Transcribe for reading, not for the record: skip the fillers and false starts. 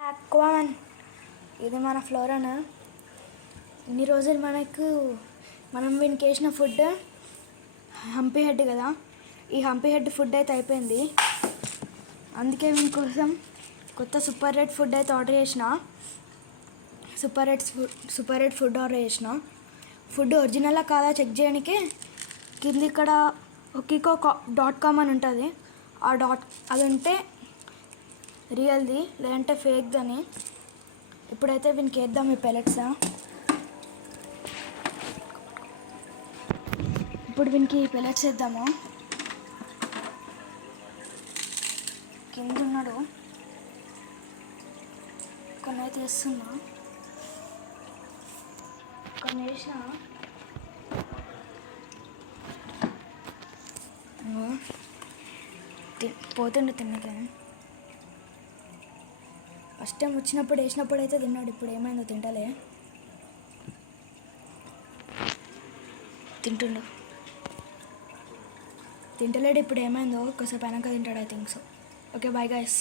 అక్వాన్ ఇది మన ఫ్లోరానా. ఇన్ని రోజులు మనం వీనికి వేసిన ఫుడ్ హంపీ హెడ్ కదా, ఈ హంపీ హెడ్ ఫుడ్ అయితే అయిపోయింది. అందుకే వీని కోసం కొత్త సూపర్ రెడ్ ఫుడ్ అయితే ఆర్డర్ చేసిన. సూపర్ రెడ్ ఫుడ్ ఆర్డర్ చేసిన. ఫుడ్ ఒరిజినలా కాదా చెక్ చేయడానికి కింద ఇక్కడ okiko.com అని ఉంటుంది. అది ఉంటే రియల్ది, లేదంటే ఫేక్ది అని. ఇప్పుడైతే వీనికి వేద్దాం ఈ పెలెట్స్. ఇప్పుడు వీనికి పెలెట్స్ వేద్దాము. కింద ఉన్నాడు, కొన్ని అయితే వేస్తున్నా, కొన్ని వేసిన. పోతుండే తిన్నకే. ఫస్ట్ టైం వేసినప్పుడు అయితే తిన్నాడు. ఇప్పుడు ఏమైందో తింటలేడు. ఇప్పుడు ఏమైందో ఒకసారి పైనక తింటాడు. I think so. Okay, bye guys.